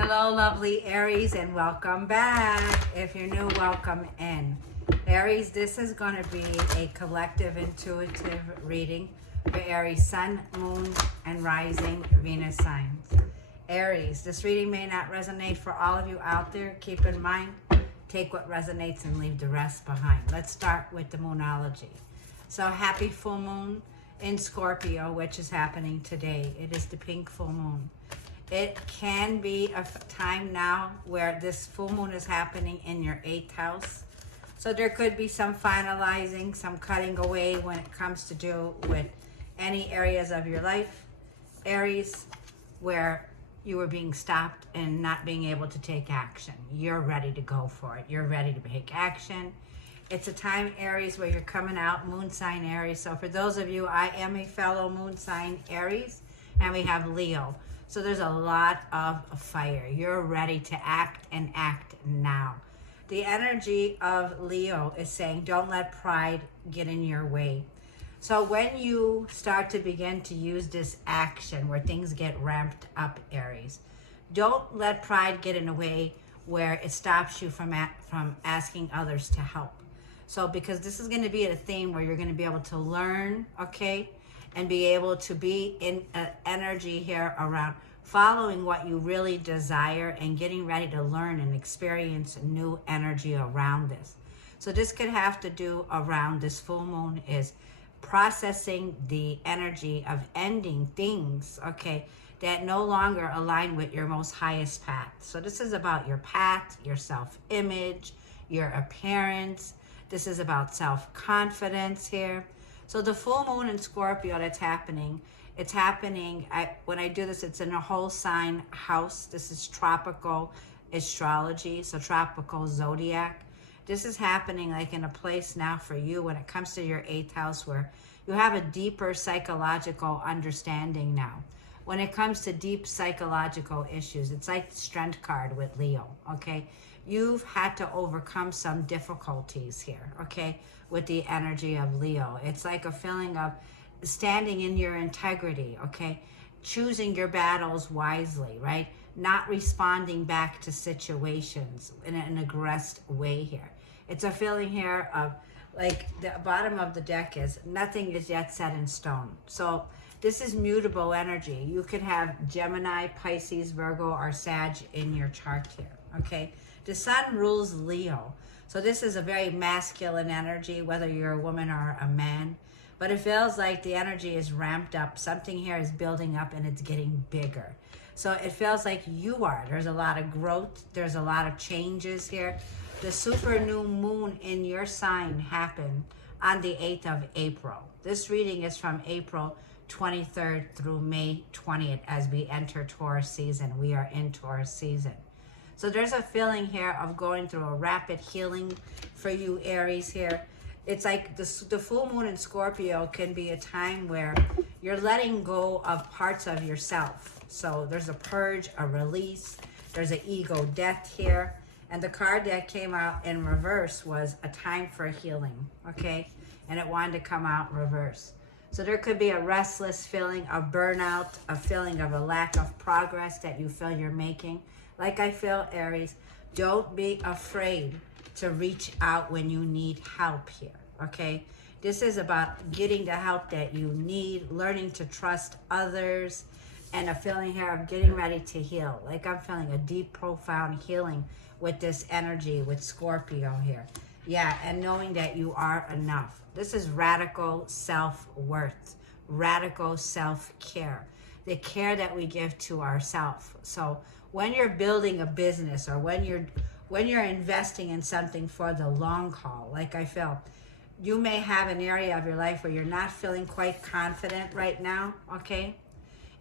Hello, lovely Aries, and welcome back. If you're new, welcome in. Aries, this is going to be a collective intuitive reading for Aries, Sun, Moon, and Rising Venus signs. Aries, this reading may not resonate for all of you out there. Keep in mind, take what resonates and leave the rest behind. Let's start with the Moonology. So happy full moon in Scorpio, which is happening today. It is the pink full moon. It can be a time now where this full moon is happening in your 8th house. So there could be some finalizing, some cutting away when it comes to do with any areas of your life, Aries, where you were being stopped and not being able to take action. You're ready to go for it. You're ready to take action. It's a time, Aries, where you're coming out, moon sign Aries. So for those of you, I am a fellow moon sign Aries, and we have Leo. So there's a lot of fire. You're ready to act and act now. The energy of Leo is saying, don't let pride get in your way. So when you start to begin to use this action where things get ramped up, Aries, don't let pride get in the way where it stops you from asking others to help. So because this is going to be a theme where you're going to be able to learn, okay, and be able to be in energy here around following what you really desire and getting ready to learn and experience new energy around this. So this could have to do around this full moon is processing the energy of ending things, okay, that no longer align with your most highest path. So this is about your path, your self-image, your appearance. This is about self-confidence here. So the full moon in Scorpio that's happening, it's happening, when I do this, it's in a whole sign house. This is tropical astrology, so tropical zodiac. This is happening like in a place now for you when it comes to your 8th house where you have a deeper psychological understanding now. When it comes to deep psychological issues, it's like the Strength card with Leo, okay? You've had to overcome some difficulties here, okay, with the energy of Leo. It's like a feeling of standing in your integrity, okay? Choosing your battles wisely, right? Not responding back to situations in an aggressive way here. It's a feeling here of like the bottom of the deck is nothing is yet set in stone. So this is mutable energy. You could have Gemini, Pisces, Virgo, or Sag in your chart here, okay? The sun rules Leo. So this is a very masculine energy, whether you're a woman or a man. But it feels like the energy is ramped up. Something here is building up and it's getting bigger. So it feels like you are. There's a lot of growth. There's a lot of changes here. The super new moon in your sign happened on the 8th of April. This reading is from April 23rd through May 20th as we enter Taurus season. We are in Taurus season. So there's a feeling here of going through a rapid healing for you, Aries, here. It's like the full moon in Scorpio can be a time where you're letting go of parts of yourself. So there's a purge, a release. There's an ego death here. And the card that came out in reverse was a time for healing, okay? And it wanted to come out reverse. So there could be a restless feeling of burnout, a feeling of a lack of progress that you feel you're making. Like I feel, Aries, don't be afraid to reach out when you need help here, okay? This is about getting the help that you need, learning to trust others, and a feeling here of getting ready to heal. Like I'm feeling a deep, profound healing with this energy with Scorpio here. Yeah, and knowing that you are enough. This is radical self-worth, radical self-care, the care that we give to ourselves. So when you're building a business or when you're investing in something for the long haul, like I feel, you may have an area of your life where you're not feeling quite confident right now, okay?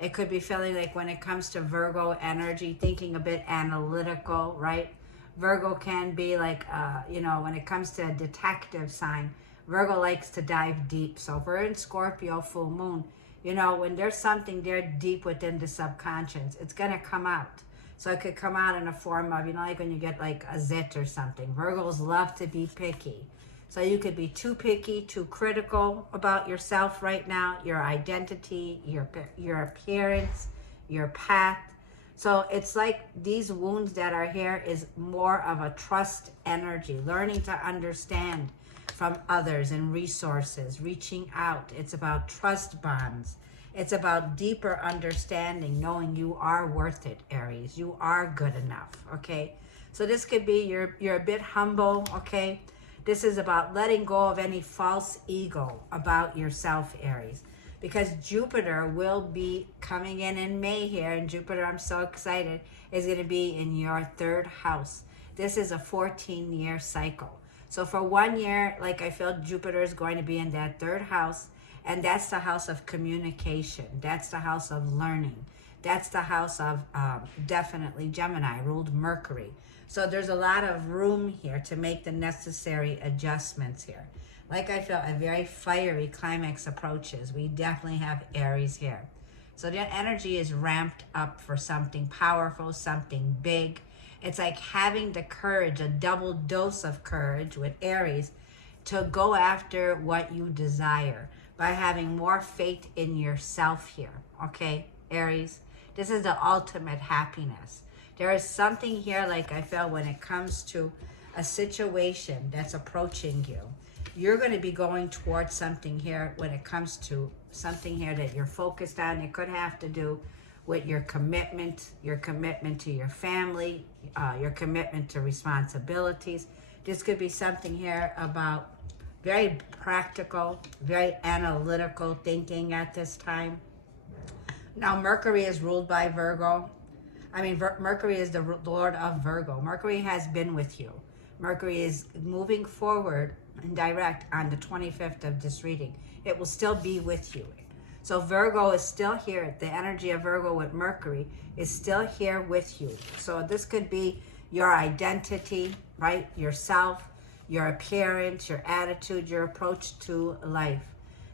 It could be feeling like when it comes to Virgo energy, thinking a bit analytical, right? Virgo can be like, when it comes to a detective sign, Virgo likes to dive deep. So if we're in Scorpio full moon, when there's something there deep within the subconscious, it's going to come out. So it could come out in a form of, like when you get like a zit or something. Virgos love to be picky. So you could be too picky, too critical about yourself right now, your identity, your appearance, your path. So it's like these wounds that are here is more of a trust energy, learning to understand from others and resources, reaching out. It's about trust bonds. It's about deeper understanding, knowing you are worth it, Aries. You are good enough, okay? So this could be you're a bit humble, okay? This is about letting go of any false ego about yourself, Aries. Because Jupiter will be coming in May here, and Jupiter, I'm so excited, is going to be in your third house. This is a 14-year cycle. So for 1 year, like I feel Jupiter is going to be in that third house, and that's the house of communication. That's the house of learning. That's the house of definitely Gemini, ruled Mercury. So there's a lot of room here to make the necessary adjustments here. Like I feel a very fiery climax approaches. We definitely have Aries here. So the energy is ramped up for something powerful, something big. It's like having the courage, a double dose of courage with Aries to go after what you desire by having more faith in yourself here. Okay, Aries? This is the ultimate happiness. There is something here, like I feel, when it comes to a situation that's approaching you. You're going to be going towards something here when it comes to something here that you're focused on. It could have to do with your commitment to your family, your commitment to responsibilities. This could be something here about very practical, very analytical thinking at this time. Now, Mercury is ruled by Virgo. Mercury is the Lord of Virgo. Mercury has been with you. Mercury is moving forward and direct on the 25th of this reading. It will still be with you. So Virgo is still here. The energy of Virgo with Mercury is still here with you. So this could be your identity, right? Yourself, your appearance, your attitude, your approach to life.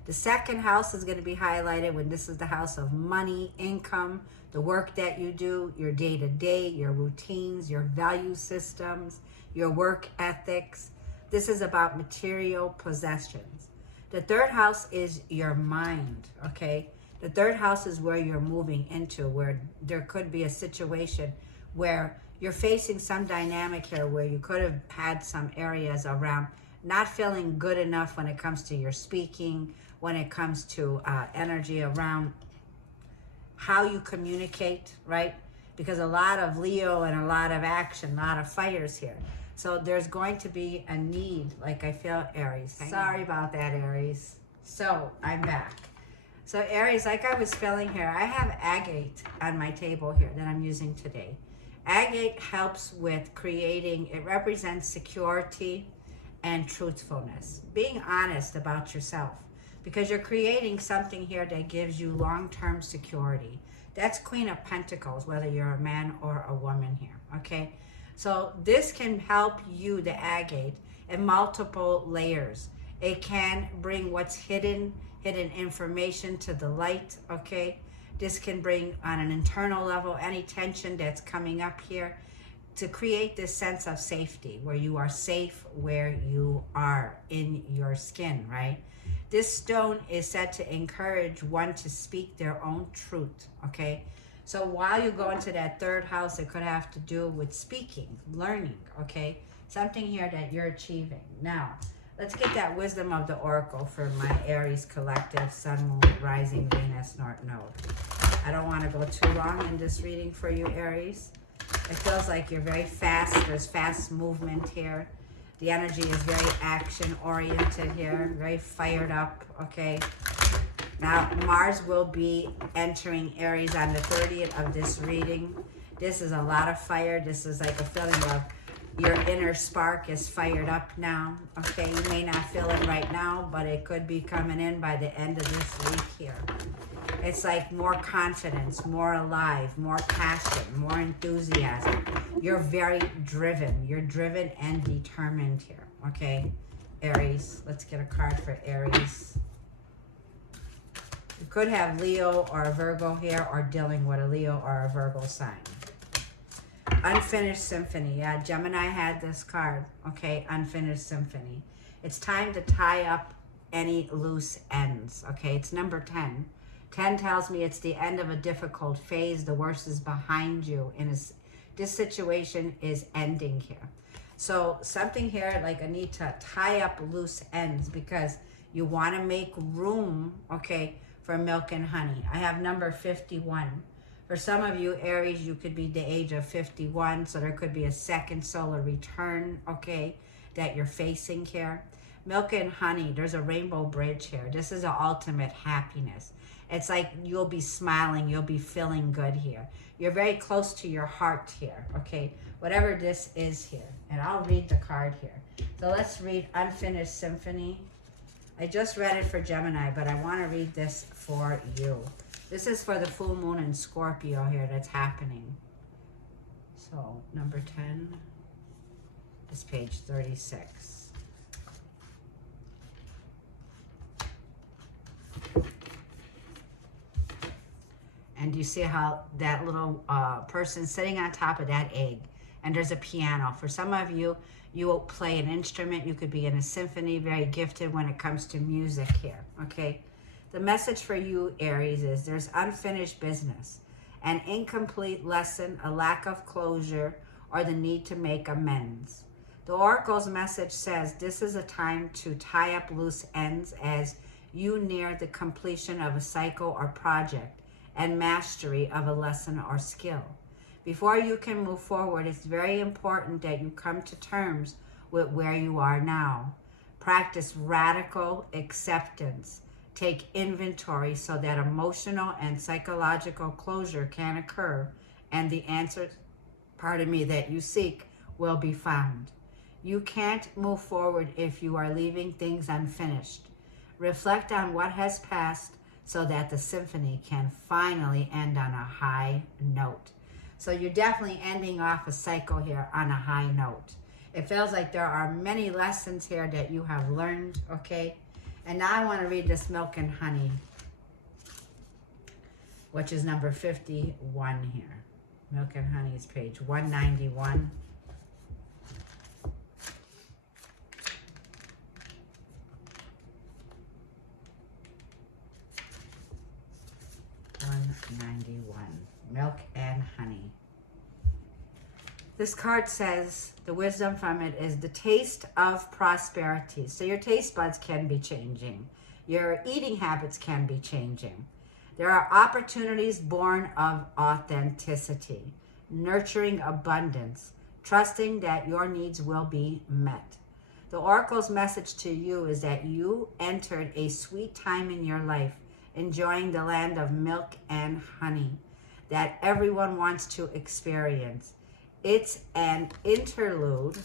The second house is going to be highlighted when this is the house of money, income, the work that you do, your day-to-day, your routines, your value systems, your work ethics. This is about material possessions. The third house is your mind, okay? The third house is where you're moving into, where there could be a situation where you're facing some dynamic here where you could have had some areas around not feeling good enough when it comes to your speaking, when it comes to energy around how you communicate, right? Because a lot of Leo and a lot of action, a lot of fires here. So there's going to be a need, like I feel, Aries. Sorry about that, Aries. So I'm back. So Aries, like I was feeling here, I have agate on my table here that I'm using today. Agate helps with creating, it represents security and truthfulness. Being honest about yourself. Because you're creating something here that gives you long-term security. That's Queen of Pentacles, whether you're a man or a woman here, okay? So this can help you, the agate, in multiple layers. It can bring what's hidden information to the light, okay? This can bring on an internal level any tension that's coming up here to create this sense of safety, where you are safe where you are in your skin, right? This stone is said to encourage one to speak their own truth, okay? So while you go into that third house, it could have to do with speaking, learning, okay? Something here that you're achieving. Now, let's get that wisdom of the oracle for my Aries collective, Sun, Moon, Rising, Venus, North Node. I don't want to go too long in this reading for you, Aries. It feels like you're very fast. There's fast movement here. The energy is very action-oriented here, very fired up, okay? Now, Mars will be entering Aries on the 30th of this reading. This is a lot of fire. This is like a feeling of your inner spark is fired up now, okay? You may not feel it right now, but it could be coming in by the end of this week here. It's like more confidence, more alive, more passion, more enthusiasm. You're very driven. You're driven and determined here, okay? Aries, let's get a card for Aries. You could have Leo or a Virgo here, or dealing with a Leo or a Virgo sign. Unfinished Symphony. Yeah, Gemini had this card, okay? Unfinished Symphony. It's time to tie up any loose ends, okay? It's number 10. 10 tells me it's the end of a difficult phase. The worst is behind you. And this situation is ending here. So something here, like I need to tie up loose ends because you want to make room, okay, for milk and honey. I have number 51. For some of you, Aries, you could be the age of 51. So there could be a second solar return, okay, that you're facing here. Milk and honey, there's a rainbow bridge here. This is the ultimate happiness. It's like you'll be smiling, you'll be feeling good here. You're very close to your heart here, okay? Whatever this is here. And I'll read the card here. So let's read Unfinished Symphony. I just read it for Gemini, but I want to read this for you. This is for the full moon in Scorpio here that's happening. So number 10 is page 36. And you see how that little person sitting on top of that egg, and there's a piano. For some of you, you will play an instrument. You could be in a symphony, very gifted when it comes to music here, okay? The message for you, Aries, is there's unfinished business, an incomplete lesson, a lack of closure, or the need to make amends. The Oracle's message says this is a time to tie up loose ends as you near the completion of a cycle or project and mastery of a lesson or skill. Before you can move forward, it's very important that you come to terms with where you are now. Practice radical acceptance. Take inventory so that emotional and psychological closure can occur and the answers, that you seek will be found. You can't move forward if you are leaving things unfinished. Reflect on what has passed so that the symphony can finally end on a high note. So you're definitely ending off a cycle here on a high note. It feels like there are many lessons here that you have learned, okay? And now I want to read this Milk and Honey, which is number 51 here. Milk and Honey is page 191. Milk and Honey. This card says, the wisdom from it is the taste of prosperity. So your taste buds can be changing. Your eating habits can be changing. There are opportunities born of authenticity, nurturing abundance, trusting that your needs will be met. The Oracle's message to you is that you entered a sweet time in your life, enjoying the land of milk and honey that everyone wants to experience. It's an interlude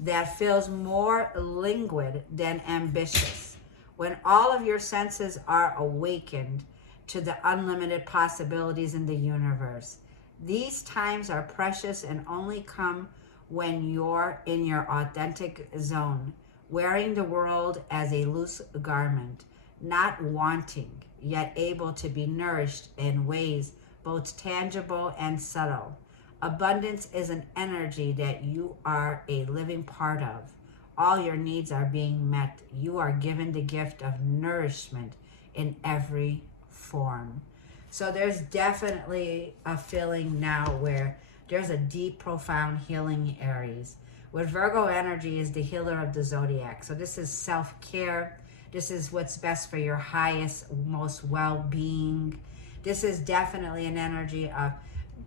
that feels more languid than ambitious. When all of your senses are awakened to the unlimited possibilities in the universe. These times are precious and only come when you're in your authentic zone, wearing the world as a loose garment, not wanting, yet able to be nourished in ways both tangible and subtle. Abundance is an energy that you are a living part of. All your needs are being met. You are given the gift of nourishment in every form. So there's definitely a feeling now where there's a deep, profound healing, Aries. With Virgo energy is the healer of the zodiac. So this is self-care. This is what's best for your highest, most well-being. This is definitely an energy of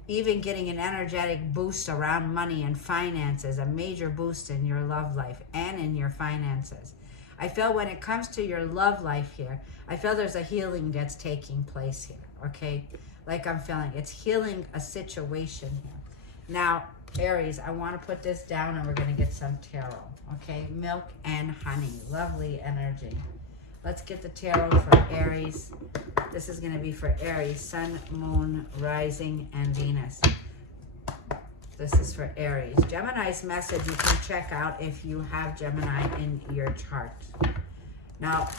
even getting an energetic boost around money and finances, a major boost in your love life and in your finances. I feel when it comes to your love life here, I feel there's a healing that's taking place here, okay? Like I'm feeling, it's healing a situation here. Now, Aries, I want to put this down and we're going to get some tarot, okay? Milk and honey, lovely energy. Let's get the tarot for Aries. This is going to be for Aries, Sun, Moon, Rising, and Venus. This is for Aries. Gemini's message you can check out if you have Gemini in your chart. Now,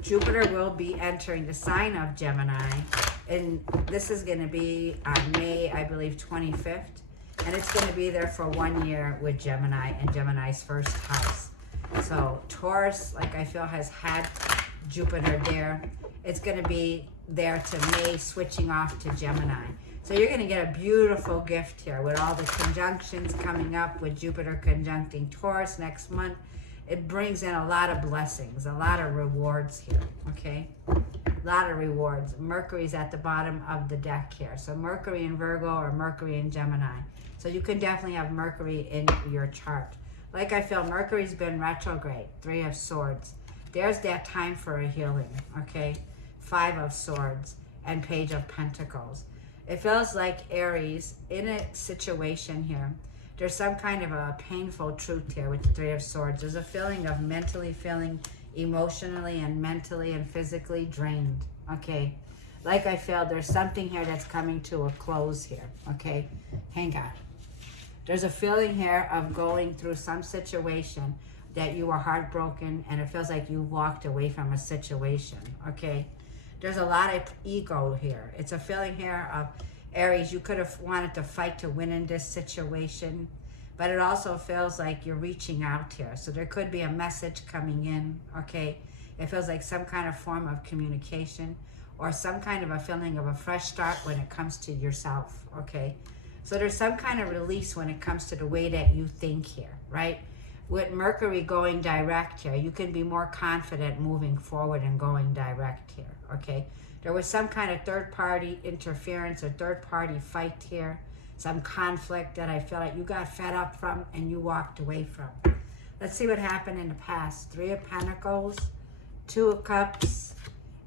Jupiter will be entering the sign of Gemini, and this is going to be on May, I believe, 25th. And it's going to be there for 1 year with Gemini in Gemini's first house. So Taurus, like I feel, has had Jupiter there. it's going to be there to May, switching off to Gemini. So you're going to get a beautiful gift here with all the conjunctions coming up with Jupiter conjuncting Taurus next month. It brings in a lot of blessings, a lot of rewards here, okay? A lot of rewards. Mercury's at the bottom of the deck here. So Mercury in Virgo or Mercury in Gemini. So you can definitely have Mercury in your chart. Like I feel, Mercury's been retrograde, 3 of Swords. There's that time for a healing, okay? 5 of Swords and Page of Pentacles. It feels like Aries, in a situation here, there's some kind of a painful truth here with the 3 of Swords. There's a feeling of mentally feeling emotionally and mentally and physically drained, okay? Like I feel, there's something here that's coming to a close here, okay? Hang on. There's a feeling here of going through some situation that you were heartbroken and it feels like you walked away from a situation, okay? There's a lot of ego here. It's a feeling here of Aries, you could have wanted to fight to win in this situation, but it also feels like you're reaching out here. So there could be a message coming in, okay? It feels like some kind of form of communication or some kind of a feeling of a fresh start when it comes to yourself, okay? So there's some kind of release when it comes to the way that you think here, right? With Mercury going direct here, you can be more confident moving forward and going direct here, okay? There was some kind of third-party interference or third-party fight here, some conflict that I feel like you got fed up from and you walked away from. Let's see what happened in the past. 3 of Pentacles, 2 of Cups,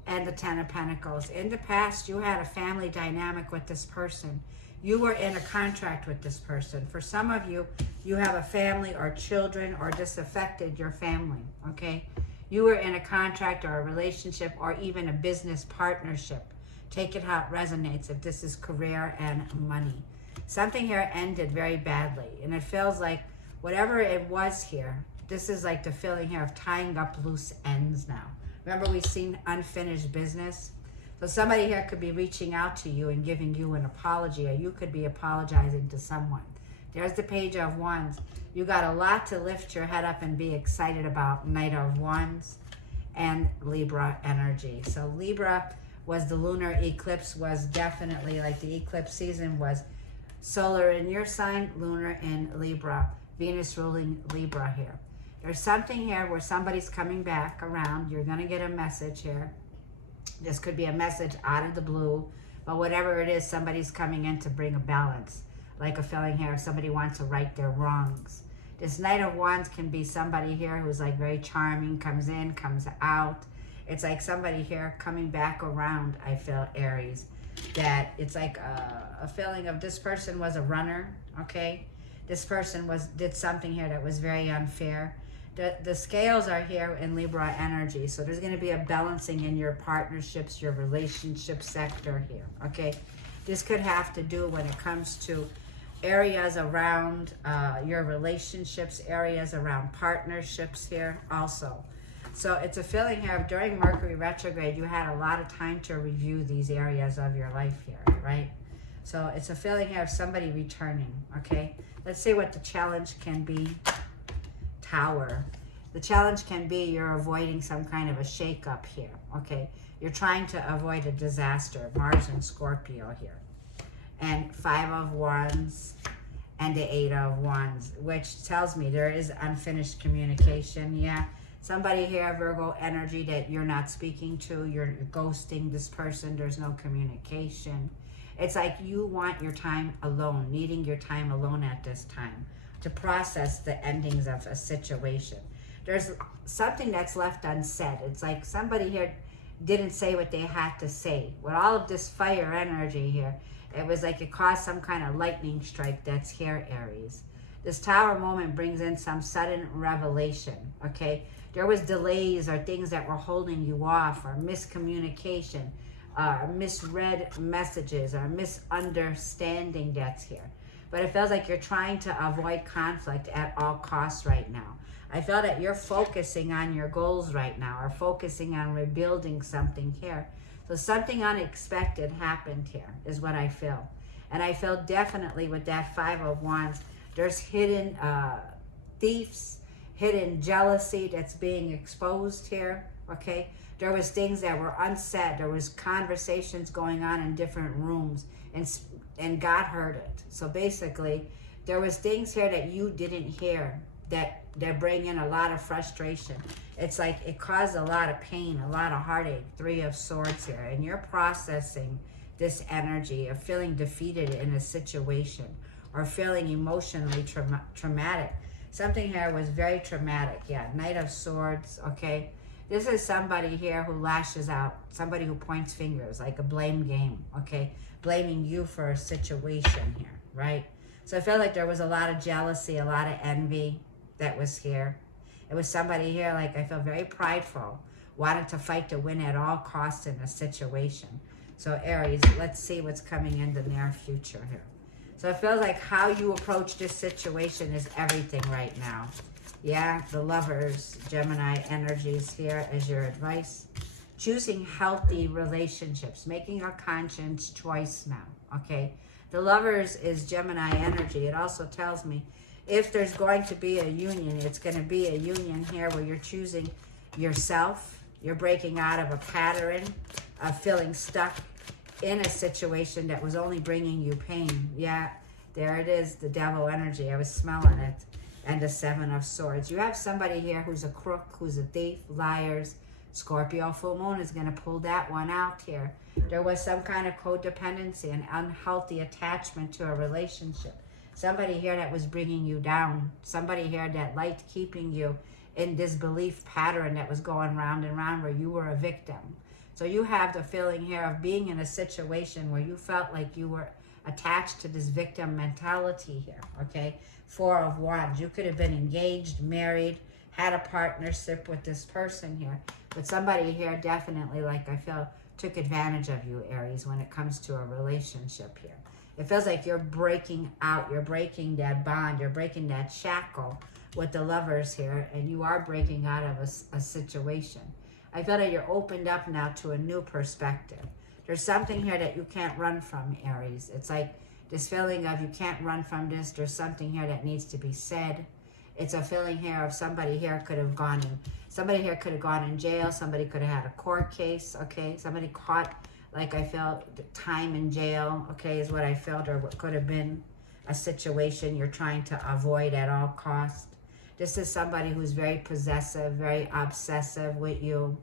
and the 10 of Pentacles. In the past, you had a family dynamic with this person. You were in a contract with this person. For some of you, you have a family or children or this affected your family, okay? You were in a contract or a relationship or even a business partnership. Take it how it resonates if this is career and money. Something here ended very badly, and it feels like whatever it was here, this is like the feeling here of tying up loose ends now. Remember, we've seen unfinished business? So somebody here could be reaching out to you and giving you an apology, or you could be apologizing to someone. There's the Page of Wands. You got a lot to lift your head up and be excited about. Knight of Wands and Libra energy. So Libra was the lunar eclipse, was definitely like the eclipse season was solar in your sign, lunar in Libra, Venus ruling Libra here. There's something here where somebody's coming back around. You're going to get a message here. This could be a message out of the blue, but whatever it is, somebody's coming in to bring a balance. Like a feeling here, somebody wants to right their wrongs. This Knight of Wands can be somebody here who's like very charming, comes in, comes out. It's like somebody here coming back around, I feel, Aries. That it's like a feeling of this person was a runner, okay? This person did something here that was very unfair. The scales are here in Libra energy, so there's going to be a balancing in your partnerships, your relationship sector here, okay? This could have to do when it comes to areas around your relationships, areas around partnerships here also. So it's a feeling here of during Mercury retrograde, you had a lot of time to review these areas of your life here, right? So it's a feeling here of somebody returning, okay? Let's see what the challenge can be. Tower. The challenge can be you're avoiding some kind of a shakeup here, okay? You're trying to avoid a disaster. Mars and Scorpio here. And 5 of Wands and the 8 of Wands, which tells me there is unfinished communication. Yeah, somebody here, Virgo energy, that you're not speaking to. You're ghosting this person. There's no communication. It's like you want your time alone, needing your time alone at this time to process the endings of a situation. There's something that's left unsaid. It's like somebody here didn't say what they had to say. With all of this fire energy here, it was like it caused some kind of lightning strike that's here, Aries. This Tower moment brings in some sudden revelation, okay? There was delays or things that were holding you off, or miscommunication, misread messages, or misunderstanding that's here. But it feels like you're trying to avoid conflict at all costs right now. I feel that you're focusing on your goals right now, or focusing on rebuilding something here. So something unexpected happened here is what I feel. And I feel definitely with that 5 of Wands, there's hidden thieves, hidden jealousy that's being exposed here, okay? There was things that were unsaid. There was conversations going on in different rooms, and God heard it. So basically, there was things here that you didn't hear that bring in a lot of frustration. It's like it caused a lot of pain, a lot of heartache. Three of Swords here, and you're processing this energy of feeling defeated in a situation or feeling emotionally traumatic. Something here was very traumatic. Yeah, Knight of Swords, okay? This is somebody here who lashes out, somebody who points fingers, like a blame game, okay? Blaming you for a situation here, right? So I feel like there was a lot of jealousy, a lot of envy that was here. It was somebody here, like I feel very prideful, wanted to fight to win at all costs in a situation. So Aries, let's see what's coming in the near future here. So it feels like how you approach this situation is everything right now. Yeah, the Lovers, Gemini energies here as your advice. Choosing healthy relationships, making a conscious choice now, okay? The Lovers is Gemini energy. It also tells me if there's going to be a union, it's going to be a union here where you're choosing yourself. You're breaking out of a pattern of feeling stuck in a situation that was only bringing you pain. Yeah, there it is, the Devil energy. I was smelling it. And the Seven of Swords. You have somebody here who's a crook, who's a thief, liars. Scorpio full moon is going to pull that one out here. There was some kind of codependency and unhealthy attachment to a relationship. Somebody here that was bringing you down. Somebody here that liked keeping you in this belief pattern that was going round and round where you were a victim. So you have the feeling here of being in a situation where you felt like you were attached to this victim mentality here, okay? Four of Wands. You could have been engaged, married, had a partnership with this person here. But somebody here definitely, like I feel, took advantage of you, Aries, when it comes to a relationship here. It feels like you're breaking out. You're breaking that bond. You're breaking that shackle with the Lovers here. And you are breaking out of a situation. I feel that you're opened up now to a new perspective. There's something here that you can't run from, Aries. It's like this feeling of you can't run from this. There's something here that needs to be said. It's a feeling here of somebody here could have gone in. Somebody here could have gone in jail. Somebody could have had a court case, okay? Somebody caught, like I felt, time in jail, okay, is what I felt, or what could have been a situation you're trying to avoid at all costs. This is somebody who's very possessive, very obsessive with you.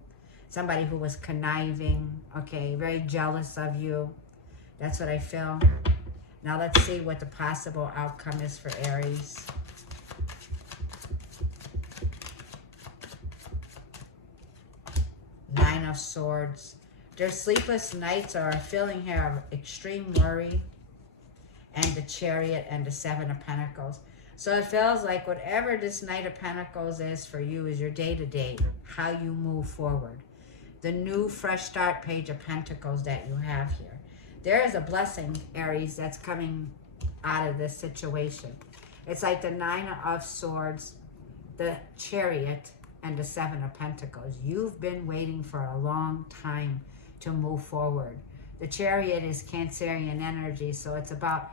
Somebody who was conniving, okay, very jealous of you. That's what I feel. Now let's see what the possible outcome is for Aries. Nine of Swords. There's sleepless nights or a feeling here of extreme worry. And the Chariot and the Seven of Pentacles. So it feels like whatever this Knight of Pentacles is for you is your day-to-day, how you move forward. The new fresh start Page of Pentacles that you have here. There is a blessing, Aries, that's coming out of this situation. It's like the Nine of Swords, the Chariot, and the Seven of Pentacles. You've been waiting for a long time to move forward. The Chariot is Cancerian energy, so it's about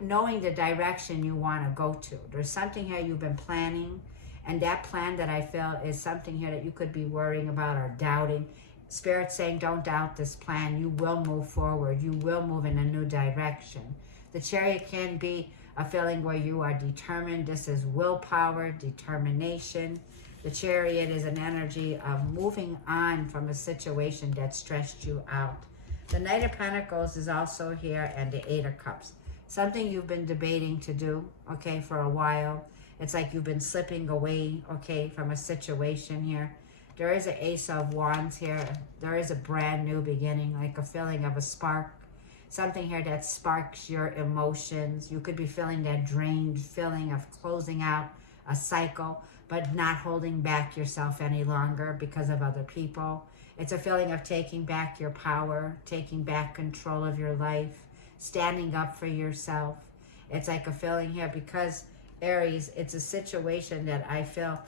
knowing the direction you want to go to. There's something here you've been planning, and that plan that I feel is something here that you could be worrying about or doubting. Spirit's saying, don't doubt this plan. You will move forward. You will move in a new direction. The Chariot can be a feeling where you are determined. This is willpower, determination. The Chariot is an energy of moving on from a situation that stressed you out. The Knight of Pentacles is also here, and the Eight of Cups. Something you've been debating to do, okay, for a while. It's like you've been slipping away, okay, from a situation here. There is an Ace of Wands here. There is a brand new beginning, like a feeling of a spark. Something here that sparks your emotions. You could be feeling that drained feeling of closing out a cycle, but not holding back yourself any longer because of other people. It's a feeling of taking back your power, taking back control of your life, standing up for yourself. It's like a feeling here because, Aries, it's a situation that I feel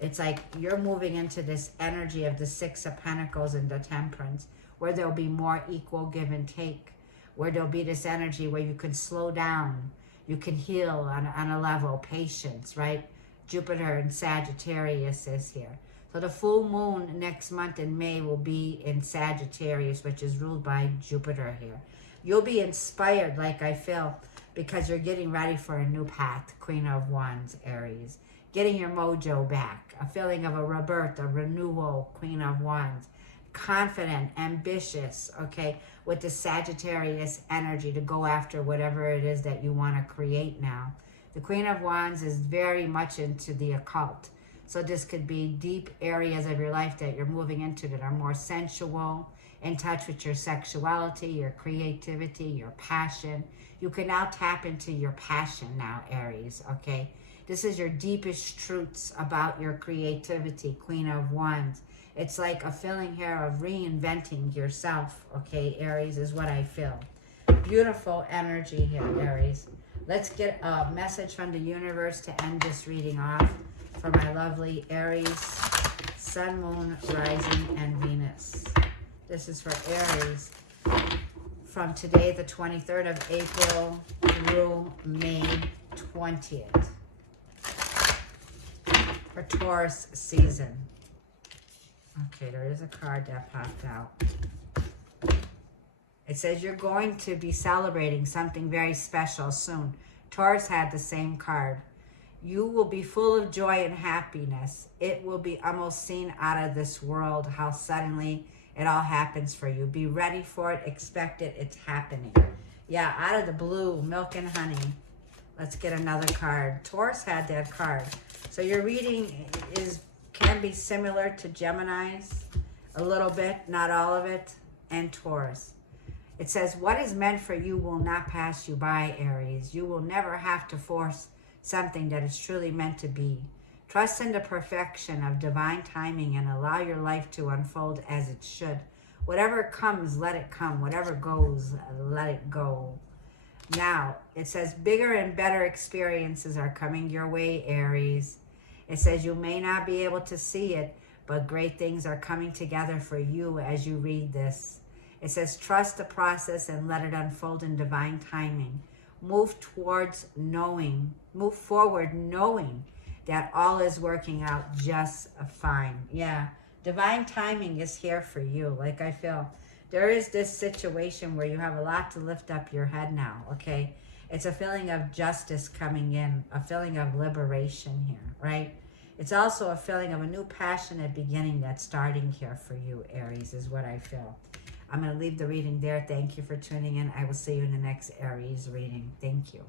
it's like you're moving into this energy of the Six of Pentacles and the Temperance, where there'll be more equal give and take, where there'll be this energy where you can slow down, you can heal on a level, patience, right? Jupiter and Sagittarius is here. So the full moon next month in May will be in Sagittarius, which is ruled by Jupiter here. You'll be inspired, like I feel, because you're getting ready for a new path, Queen of Wands, Aries. Getting your mojo back, a feeling of a rebirth, a renewal, Queen of Wands. Confident, ambitious, okay, with the Sagittarius energy to go after whatever it is that you want to create now. The Queen of Wands is very much into the occult. So this could be deep areas of your life that you're moving into that are more sensual, in touch with your sexuality, your creativity, your passion. You can now tap into your passion now, Aries, okay? This is your deepest truths about your creativity, Queen of Wands. It's like a feeling here of reinventing yourself, okay, Aries, is what I feel. Beautiful energy here, Aries. Let's get a message from the universe to end this reading off for my lovely Aries, Sun, Moon, Rising, and Venus. This is for Aries from today, the 23rd of April, through May 20th. For Taurus season. Okay, there is a card that popped out. It says you're going to be celebrating something very special soon. Taurus had the same card. You will be full of joy and happiness. It will be almost seen out of this world how suddenly it all happens for you. Be ready for it. Expect it. It's happening. Yeah, out of the blue, milk and honey. Let's get another card. Taurus had that card. So your reading can be similar to Gemini's. A little bit, not all of it. And Taurus. It says, what is meant for you will not pass you by, Aries. You will never have to force something that is truly meant to be. Trust in the perfection of divine timing and allow your life to unfold as it should. Whatever comes, let it come. Whatever goes, let it go. Now, it says bigger and better experiences are coming your way, Aries. It says you may not be able to see it, but great things are coming together for you as you read this. It says trust the process and let it unfold in divine timing. Move forward knowing that all is working out just fine. Yeah, divine timing is here for you. Like I feel there is this situation where you have a lot to lift up your head now, okay? It's a feeling of justice coming in, a feeling of liberation here, right? It's also a feeling of a new passionate beginning that's starting here for you, Aries, is what I feel. I'm going to leave the reading there. Thank you for tuning in. I will see you in the next Aries reading. Thank you.